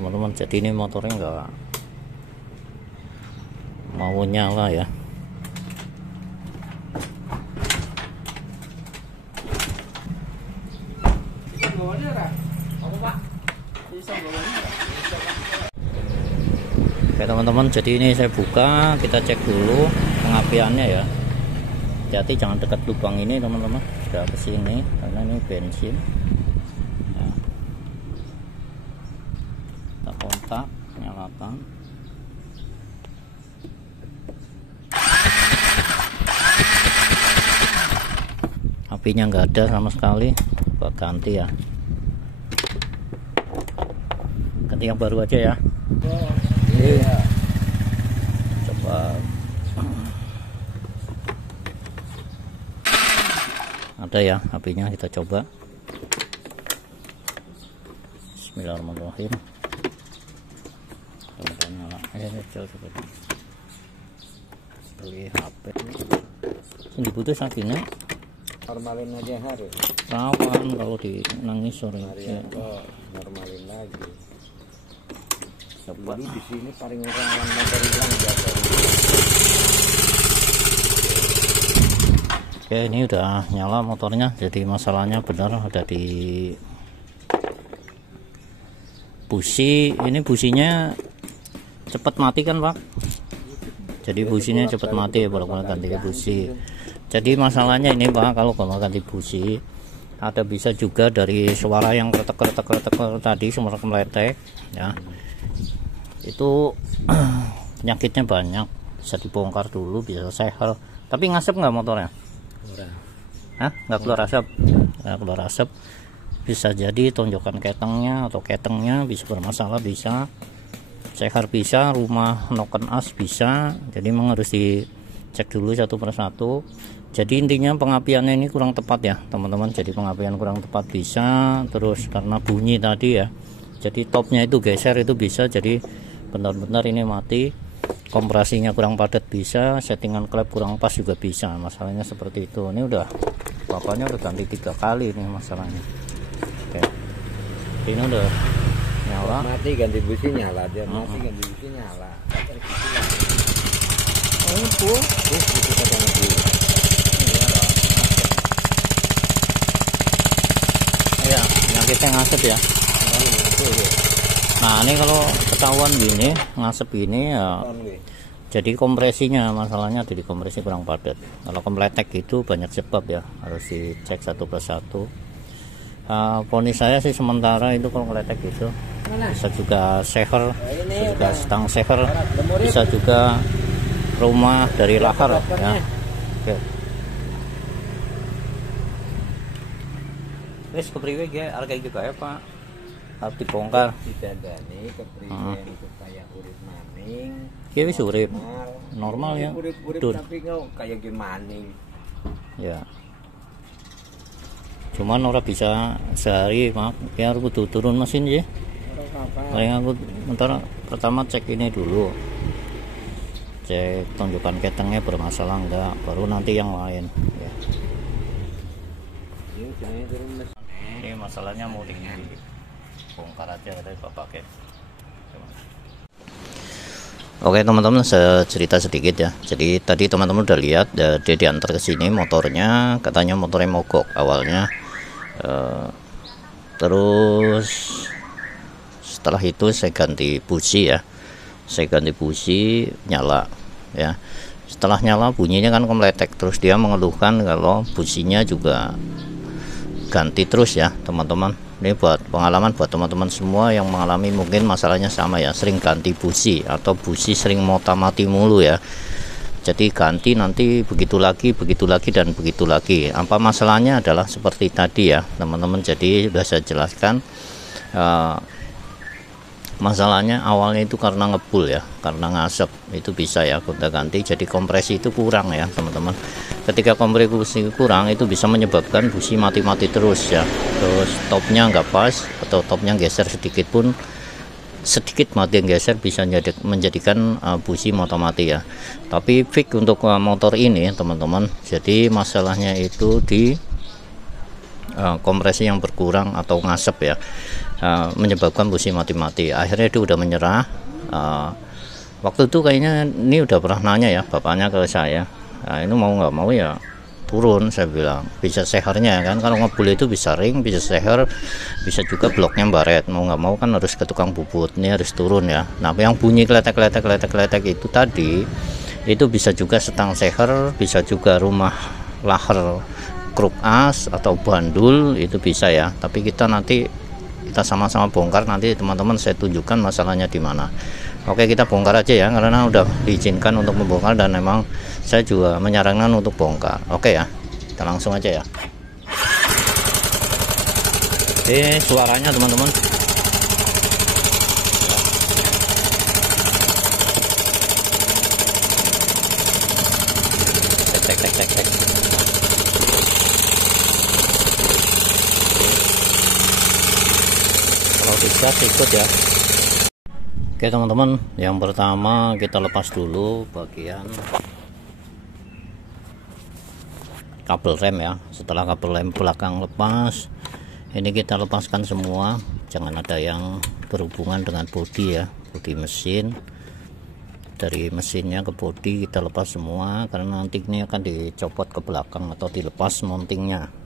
teman-teman. Jadi ini motornya enggak mau nyala ya. Oke teman-teman, jadi ini saya buka, kita cek dulu pengapiannya ya. Hati-hati jangan dekat lubang ini teman-teman, sudah ke sini karena ini bensin ya. Kita kontak, nyalakan. Apinya nggak ada sama sekali, buat ganti ya, ganti yang baru aja ya. Iya. Coba ada ya apinya, kita coba. Bismillahirrahmanirrahim. Mudah-mudahan nyala. Coba beli HP ini diputus akhirnya. Normalin aja harus. Rawan kalau di nangis sore. Ya. Normalin lagi. Coba di sini paling rawan motor hilang biasa. Oke, ini udah nyala motornya. Jadi masalahnya benar ada di busi. Ini businya cepat mati kan Pak? Jadi businya cepat mati ya, bolak-balik ganti busi. Jadi masalahnya ini Pak, kalau ganti busi ada bisa juga dari suara yang kretek tadi, suara kemeletek ya. Itu penyakitnya banyak, bisa dibongkar dulu, bisa seher. Tapi ngasep nggak motornya? Hah? Nggak keluar asap? Nggak keluar asap. Bisa jadi tonjokan ketengnya atau ketengnya bisa bermasalah, bisa seher, bisa rumah noken as bisa. Jadi memang harus dicek dulu satu persatu. Jadi intinya pengapiannya ini kurang tepat ya teman-teman. Jadi pengapian kurang tepat bisa, terus karena bunyi tadi ya, jadi topnya itu geser, itu bisa jadi benar-benar ini mati. Kompresinya kurang padat bisa, settingan klep kurang pas juga bisa. Masalahnya seperti itu. Ini udah bapaknya udah ganti 3 kali ini masalahnya. Oke, ini udah nyala, mati ganti busi nyala, dia mati ganti busi nyala. Oh itu kata lagi. Ya, penyakitnya ngasep ya. Nah ini kalau ketahuan gini ngasep gini ya, jadi kompresinya masalahnya ada di kompresi kurang padat. Kalau kemeletek itu banyak sebab ya, harus dicek satu persatu. Ponis saya sih sementara itu kalau kemeletek itu bisa juga seher, bisa juga stang seher, bisa juga rumah dari lahar ya. Oke. Wes kepriwe ge harga juga ya Pak? Harus dibongkar. Didandani kepriwe itu kayak urip maning. Iya wis urip. Normal ya. Urip tapi kayak gimana? Ya. Cuman orang bisa sehari Pak, ya harus kudu turun mesin ya. Paling aku bentar pertama cek ini dulu. Cek tonjokan ketengnya bermasalah enggak, baru nanti yang lain ya. Ini masalahnya mau dibongkar aja dari pakai. Oke teman-teman, saya cerita sedikit ya. Jadi tadi teman-teman udah lihat dia diantar ke sini motornya, katanya motornya mogok awalnya. Terus setelah itu saya ganti busi ya. Saya ganti busi, nyala ya. Setelah nyala bunyinya kan kemeletek, terus dia mengeluhkan kalau businya juga ganti terus ya teman-teman. Ini buat pengalaman buat teman-teman semua yang mengalami mungkin masalahnya sama ya, sering ganti busi atau busi sering mati mulu ya. Jadi ganti nanti begitu lagi dan begitu lagi. Apa masalahnya adalah seperti tadi ya teman-teman. Jadi sudah saya jelaskan, masalahnya awalnya itu karena ngebul ya, karena ngasep itu bisa ya gonta ganti. Jadi kompresi itu kurang ya teman-teman. Ketika kompresi kurang itu bisa menyebabkan busi mati-mati terus ya. Terus topnya nggak pas atau topnya geser sedikit pun, sedikit mati yang geser bisa menjadikan busi motor mati ya. Tapi fix untuk motor ini teman-teman, jadi masalahnya itu di kompresi yang berkurang atau ngasep ya. menyebabkan busi mati-mati. Akhirnya dia udah menyerah. Waktu itu kayaknya ini udah pernah nanya ya bapaknya ke saya, ini mau nggak mau ya turun. Saya bilang bisa sehernya kan, kalau ngebul itu bisa ring, bisa seher, bisa juga bloknya baret. Mau nggak mau kan harus ke tukang bubut, ini harus turun ya. Nah yang bunyi kletek itu tadi itu bisa juga setang seher, bisa juga rumah laher kruk as atau bandul, itu bisa ya. Tapi kita sama-sama bongkar, nanti teman-teman saya tunjukkan masalahnya di mana. Oke, kita bongkar aja ya, karena udah diizinkan untuk membongkar dan memang saya juga menyarankan untuk bongkar. Oke ya, kita langsung aja ya. Oke, suaranya teman-teman. Tek. Kalau bisa ikut ya. Oke teman-teman, yang pertama kita lepas dulu bagian kabel rem ya. Setelah kabel rem belakang lepas, ini kita lepaskan semua, jangan ada yang berhubungan dengan bodi ya, bodi mesin. Dari mesinnya ke bodi kita lepas semua, karena nanti ini akan dicopot ke belakang atau dilepas mountingnya.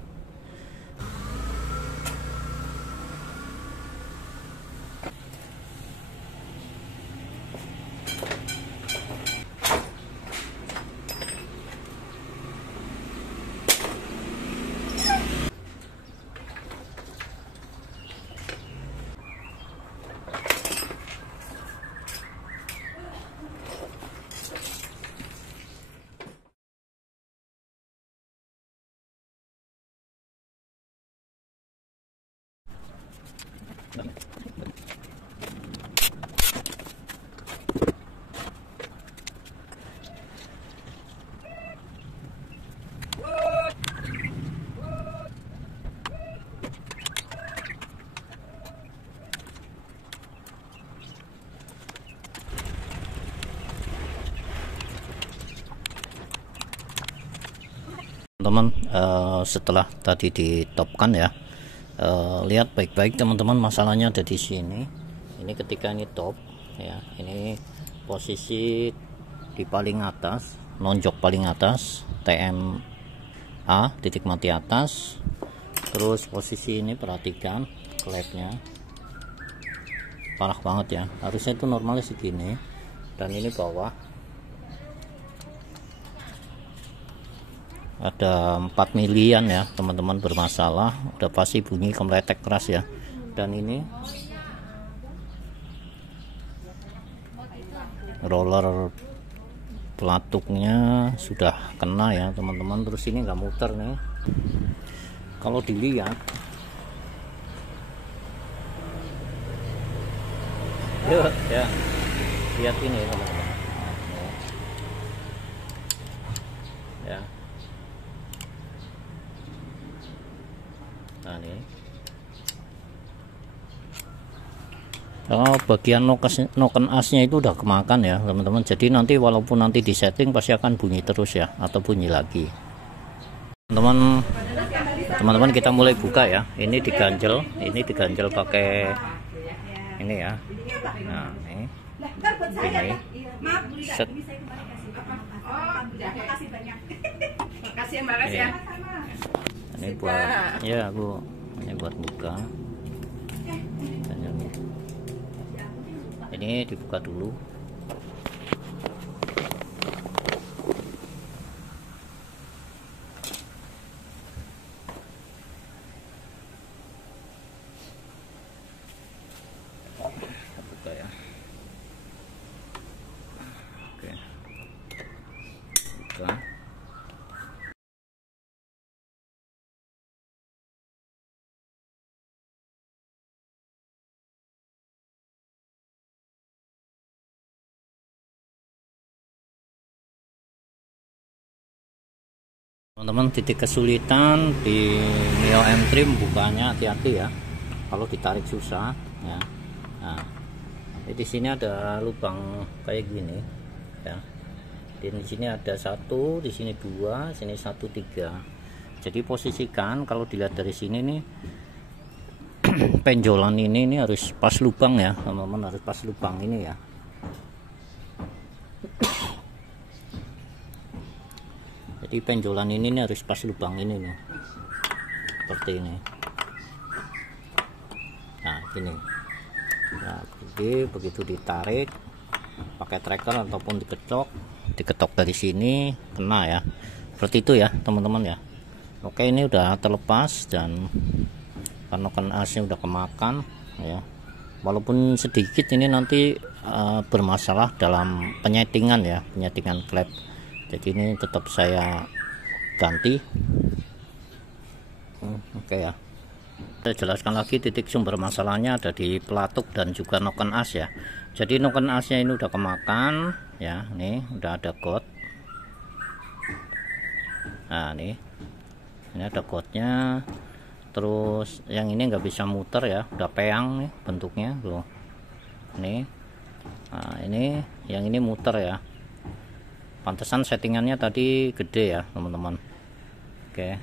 Teman-teman, setelah tadi ditopkan ya, lihat baik-baik teman-teman, masalahnya ada di sini. Ini ketika ini top ya, ini posisi di paling atas, nonjok paling atas, TMA titik mati atas. Terus posisi ini perhatikan klepnya parah banget ya, harusnya itu normalnya segini, dan ini bawah ada 4 milian ya teman-teman, bermasalah, udah pasti bunyi kemeletek keras ya. Dan ini roller pelatuknya sudah kena ya teman-teman. Terus ini nggak muter nih, kalau dilihat ya, lihat ini teman-teman ya. Nah ini bagian noken asnya itu udah kemakan ya teman-teman. Jadi nanti walaupun nanti di setting pasti akan bunyi terus ya, atau bunyi lagi. Teman-teman kita mulai buka ya. Ini diganjel pakai ini ya. Nah ini set. Ini buat ya Bu, ini buat buka. Ini dibuka dulu. Buka ya. Oke. Buka. Teman-teman, titik kesulitan di Mio M3 bukanya, hati-hati ya, kalau ditarik susah ya. Nah, di sini ada lubang kayak gini ya. Di sini ada 1, di sini 2, sini 1, 3. Jadi posisikan, kalau dilihat dari sini nih penjolan ini harus pas lubang ya teman-teman, harus pas lubang ini ya. Jadi penjolan ini harus pas lubang ini nih, seperti ini. Nah gini, nah begitu ditarik pakai tracker ataupun diketok dari sini kena ya, seperti itu ya teman-teman ya. Oke, ini udah terlepas dan noken asnya udah kemakan ya, walaupun sedikit ini nanti bermasalah dalam penyetingan ya, penyetingan klep. Jadi ini tetap saya ganti. Oke ya, saya jelaskan lagi titik sumber masalahnya ada di pelatuk dan juga noken as ya. Jadi noken asnya ini udah kemakan ya, nih udah ada got. Nah nih, ini ada gotnya. Terus yang ini nggak bisa muter ya, udah peang nih bentuknya loh. Nih, nah ini yang ini muter ya. Pantesan settingannya tadi gede ya teman-teman. Oke.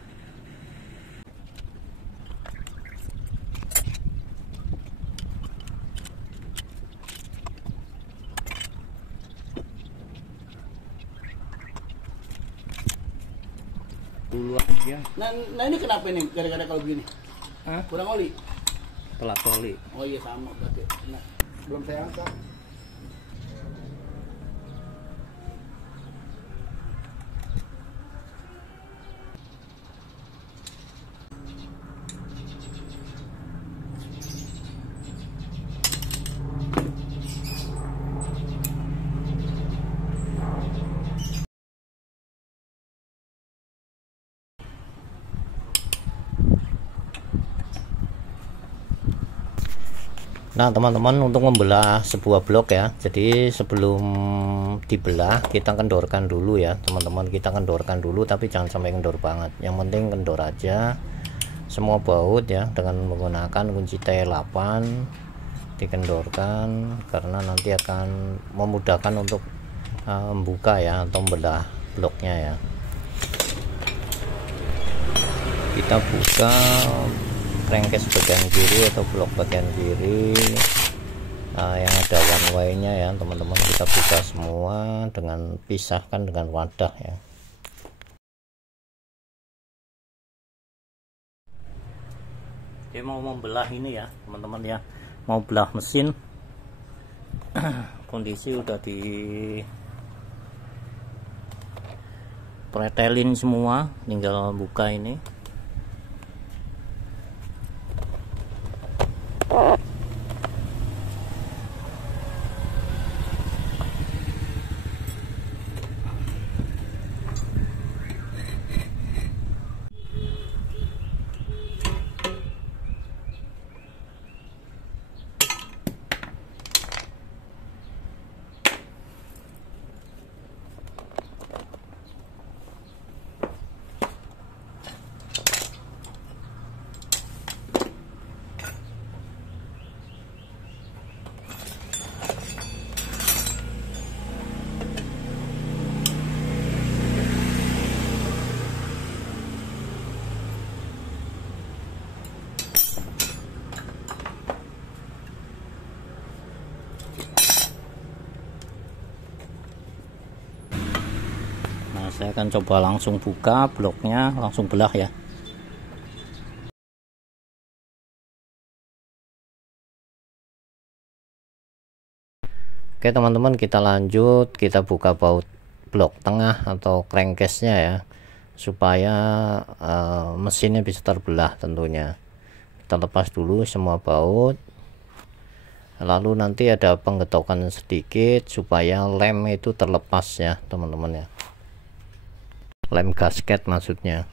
Dulu aja. Nah ini kenapa ini gara-gara kalau begini? Hah? Kurang oli. Telat oli. Oh iya sama berarti. Nah, belum saya angkat. Nah teman-teman, untuk membelah sebuah blok ya, jadi sebelum dibelah kita kendorkan dulu ya teman-teman, kita kendorkan dulu tapi jangan sampai kendor banget, yang penting kendor aja semua baut ya dengan menggunakan kunci T8 dikendorkan, karena nanti akan memudahkan untuk membuka ya atau membelah bloknya ya. Kita buka crankcase bagian kiri atau blok bagian kiri, yang ada one way nya ya teman-teman, kita buka semua dengan pisahkan dengan wadah ya. Oke, mau membelah ini ya teman-teman ya, mau belah mesin. Kondisi udah di pretelin semua, tinggal buka ini. Saya akan coba langsung buka bloknya, langsung belah ya. Oke teman-teman, kita lanjut, kita buka baut blok tengah atau crankcase-nya ya, supaya mesinnya bisa terbelah tentunya. Kita lepas dulu semua baut, lalu nanti ada penggetokan sedikit supaya lem itu terlepas ya teman-teman ya, lem gasket maksudnya.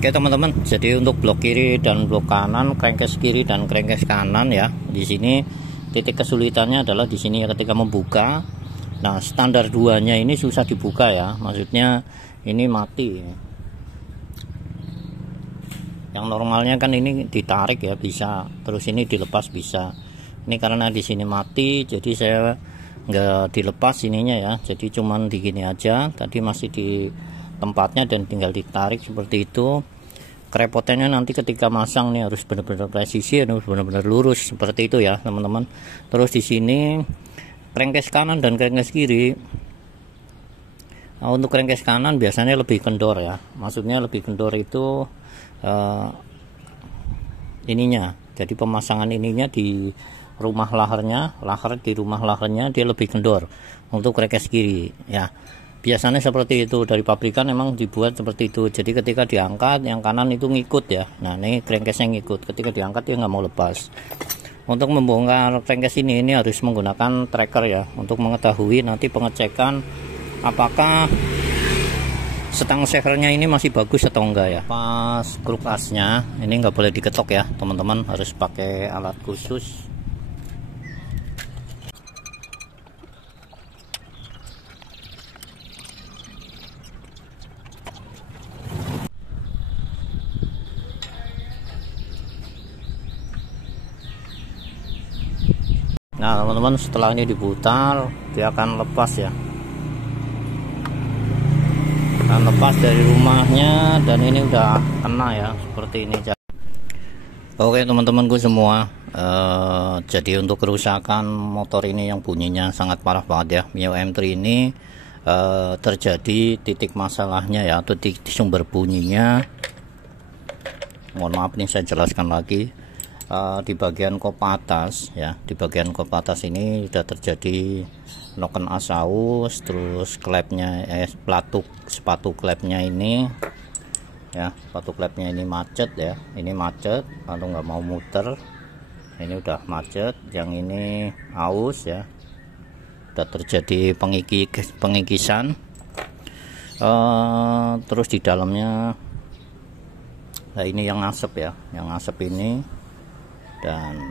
Oke teman-teman, jadi untuk blok kiri dan blok kanan, crankcase kiri dan crankcase kanan ya, di sini titik kesulitannya adalah di sini ya, ketika membuka. Nah standar 2-nya ini susah dibuka ya, maksudnya ini mati. Yang normalnya kan ini ditarik ya bisa, terus ini dilepas bisa. Ini karena di sini mati, jadi saya nggak dilepas ininya ya, jadi cuman di gini aja. Tadi masih di tempatnya dan tinggal ditarik seperti itu. Kerepotannya nanti ketika masang nih harus benar-benar presisi, harus benar-benar lurus seperti itu ya teman-teman. Terus di sini crankcase kanan dan crankcase kiri. Nah, untuk crankcase kanan biasanya lebih kendor ya, maksudnya lebih kendor itu ininya, jadi pemasangan ininya di rumah laharnya, di rumah laharnya dia lebih kendor untuk crankcase kiri ya. Biasanya seperti itu, dari pabrikan memang dibuat seperti itu. Jadi ketika diangkat yang kanan itu ngikut ya. Nah ini crankcase yang ngikut, ketika diangkat dia nggak mau lepas. Untuk membongkar crankcase ini harus menggunakan tracker ya, untuk mengetahui nanti pengecekan apakah stang savernya ini masih bagus atau enggak ya. Pas kruk asnya ini nggak boleh diketok ya teman-teman, harus pakai alat khusus. Nah teman-teman, setelah ini diputar dia akan lepas ya, akan lepas dari rumahnya, dan ini udah kena ya seperti ini. Oke teman-temanku semua, jadi untuk kerusakan motor ini yang bunyinya sangat parah banget ya, Mio M3 ini terjadi titik masalahnya ya, atau titik sumber bunyinya. Mohon maaf nih saya jelaskan lagi. Di bagian kop atas ya, di bagian kop atas ini sudah terjadi noken asaus, terus klepnya sepatu klepnya ini ya, sepatu klepnya ini macet ya, ini macet lalu nggak mau muter, ini udah macet. Yang ini aus ya, udah terjadi pengikisan. Terus di dalamnya, nah ini yang asap ya, yang asap ini. Dan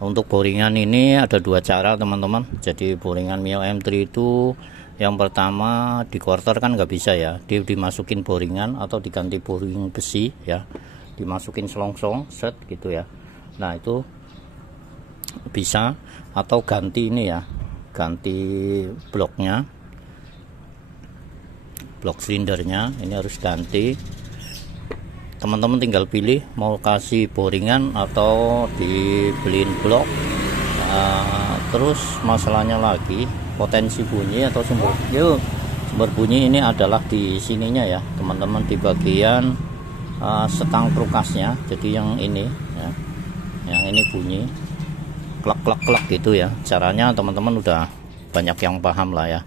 untuk boringan ini ada dua cara teman-teman. Jadi boringan Mio M3 itu yang pertama di quarter kan nggak bisa ya, dia dimasukin boringan atau diganti boring besi ya, dimasukin selongsong set gitu ya. Nah itu bisa, atau ganti ini ya, ganti bloknya, blok silindernya ini harus ganti. Teman-teman tinggal pilih mau kasih boringan atau dibeliin blok. Terus masalahnya lagi potensi bunyi atau sumber bunyi ini adalah di sininya ya teman-teman, di bagian setang prukasnya. Jadi yang ini ya, yang ini bunyi klak klak klak gitu ya. Caranya teman-teman udah banyak yang paham lah ya.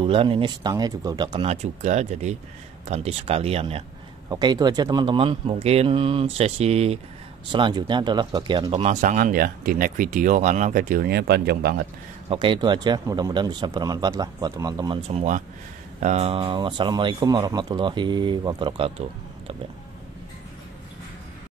Bulan ini setangnya juga udah kena juga, jadi ganti sekalian ya. Oke, itu aja teman-teman. Mungkin sesi selanjutnya adalah bagian pemasangan ya di next video, karena videonya panjang banget. Oke, itu aja, mudah-mudahan bisa bermanfaat lah buat teman-teman semua. Wassalamualaikum warahmatullahi wabarakatuh.